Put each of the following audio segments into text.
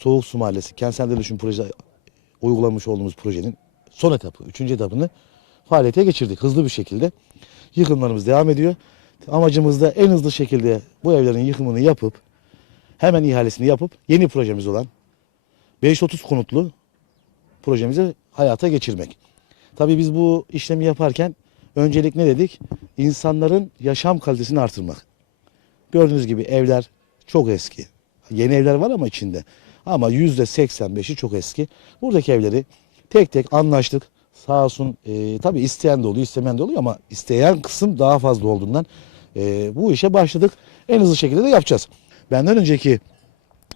Soğuk Su Mahallesi kentsel dönüşüm proje uygulamış olduğumuz projenin son etapı, üçüncü etapını faaliyete geçirdik hızlı bir şekilde. Yıkımlarımız devam ediyor. Amacımız da en hızlı şekilde bu evlerin yıkımını yapıp hemen ihalesini yapıp yeni projemiz olan 530 konutlu projemizi hayata geçirmek. Tabii biz bu işlemi yaparken öncelik ne dedik? İnsanların yaşam kalitesini artırmak. Gördüğünüz gibi evler çok eski. Yeni evler var ama içinde. Ama yüzde 85'i çok eski. Buradaki evleri tek tek anlaştık. Sağ olsun e, tabii isteyen de oluyor, istemeyen de oluyor ama isteyen kısım daha fazla olduğundan e, bu işe başladık. En hızlı şekilde de yapacağız. Benden önceki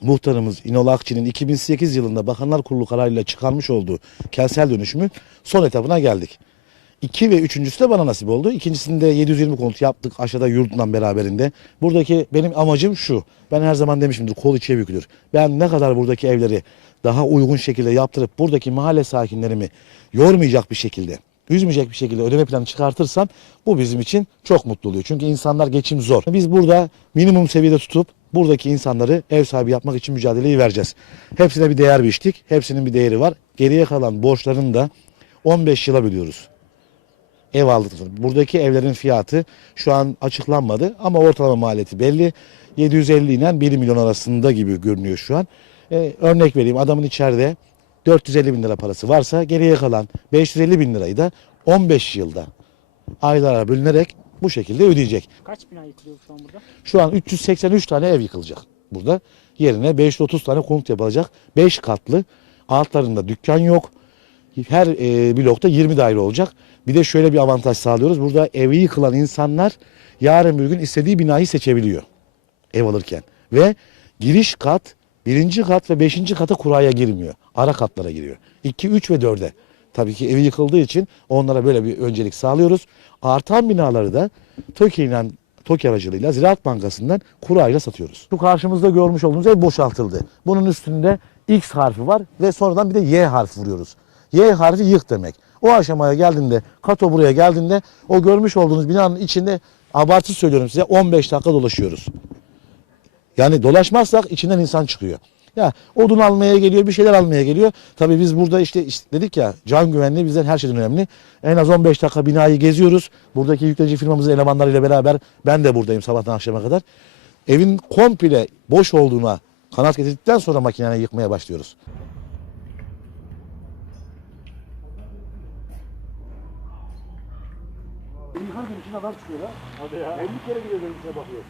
muhtarımız İnol Akçı'nın 2008 yılında Bakanlar Kurulu kararıyla çıkarmış olduğu kentsel dönüşümü son etapına geldik. İki ve üçüncüsü de bana nasip oldu. İkincisinde 720 konut yaptık aşağıda yurtla beraberinde. Buradaki benim amacım şu. Ben her zaman demişimdir kol içe bükülür. Ben ne kadar buradaki evleri daha uygun şekilde yaptırıp buradaki mahalle sakinlerimi yormayacak bir şekilde, üzmeyecek bir şekilde ödeme planı çıkartırsam bu bizim için çok mutlu oluyor. Çünkü insanlar geçim zor. Biz burada minimum seviyede tutup buradaki insanları ev sahibi yapmak için mücadeleyi vereceğiz. Hepsine bir değer biçtik. Hepsinin bir değeri var. Geriye kalan borçlarını da 15 yıla bölüyoruz ev aldık. Buradaki evlerin fiyatı şu an açıklanmadı ama ortalama maliyeti belli. 750 ile 1 milyon arasında gibi görünüyor şu an. Ee, örnek vereyim adamın içeride 450 bin lira parası varsa geriye kalan 550 bin lirayı da 15 yılda aylara bölünerek bu şekilde ödeyecek. Kaç bina yıkılıyor şu an burada? Şu an 383 tane ev yıkılacak burada. Yerine 530 tane konut yapılacak. 5 katlı. Altlarında dükkan yok. Her e, blokta 20 daire olacak. Bir de şöyle bir avantaj sağlıyoruz. Burada evi yıkılan insanlar yarın bir gün istediği binayı seçebiliyor. Ev alırken. Ve giriş kat, birinci kat ve beşinci kata kuraya girmiyor. Ara katlara giriyor. 2, 3 ve 4'e. Tabii ki evi yıkıldığı için onlara böyle bir öncelik sağlıyoruz. Artan binaları da TOKİ ile TOKİ aracılığıyla Ziraat Bankası'ndan kurayla satıyoruz. Şu karşımızda görmüş olduğunuz ev boşaltıldı. Bunun üstünde X harfi var ve sonradan bir de Y harfi vuruyoruz. Y harfi yık demek. O aşamaya geldiğinde, kato buraya geldiğinde o görmüş olduğunuz binanın içinde abartı söylüyorum size 15 dakika dolaşıyoruz. Yani dolaşmazsak içinden insan çıkıyor. Ya odun almaya geliyor, bir şeyler almaya geliyor. Tabii biz burada işte, işte dedik ya can güvenliği bizden her şeyden önemli. En az 15 dakika binayı geziyoruz. Buradaki yükleci firmamızın elemanlarıyla beraber ben de buradayım sabahtan akşama kadar. Evin komple boş olduğuna kanat getirdikten sonra makineyi yıkmaya başlıyoruz. Yıkarken için adam çıkıyor ha. Hadi ya. 50 kere gidiyor benim bakıyor.